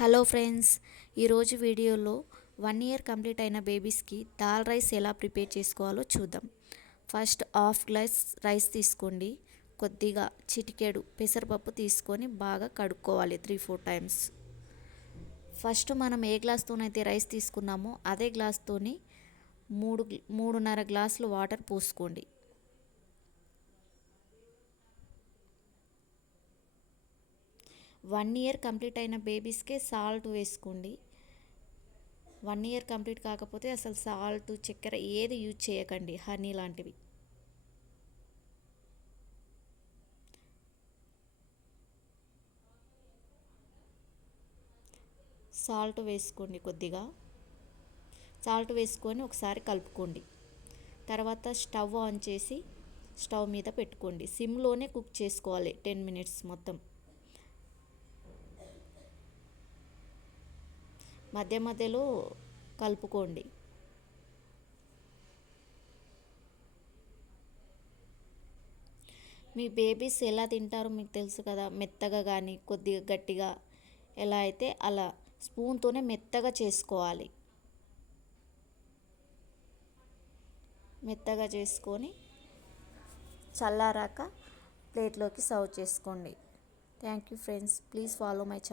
Hello friends, ఈరోజు వీడియోలో 1 year complete అయిన బేబీస్కి దాల్ రైస్ ఎలా ప్రిపేర్ చేసుకోవాలో చూద్దాం. ఫస్ట్ హాఫ్ గ్లాస్ రైస్ తీసుకోండి. కొద్దిగా చిటికెడు పెసరపప్పు తీసుకొని బాగా కడుక్కోవాలి 3-4 టైమ్స్. ఫస్ట్ మనం ఏ గ్లాస్తోనైతే రైస్ తీసుకున్నామో అదే గ్లాస్తోని 3.5 గ్లాసులు వాటర్ పోసుకోండి. 1 ఇయర్ కంప్లీట్ అయిన బేబీస్కే సాల్ట్ వేసుకోండి. 1 ఇయర్ కంప్లీట్ కాకపోతే అసలు సాల్ట్, చక్కెర ఏది యూజ్ చేయకండి, హనీ లాంటివి. సాల్ట్ వేసుకోండి కొద్దిగా. సాల్ట్ వేసుకొని ఒకసారి కలుపుకోండి. తర్వాత స్టవ్ ఆన్ చేసి స్టవ్ మీద పెట్టుకోండి. సిమ్లోనే కుక్ చేసుకోవాలి 10 మినిట్స్ మొత్తం. మధ్య మధ్యలో కలుపుకోండి. మీ బేబీస్ ఎలా తింటారో మీకు తెలుసు కదా, మెత్తగా కానీ కొద్దిగా గట్టిగా, ఎలా అయితే అలా స్పూన్తోనే మెత్తగా చేసుకోవాలి. మెత్తగా చేసుకొని చల్లారాక ప్లేట్లోకి సర్వ్ చేసుకోండి. Thank you friends, please follow my channel.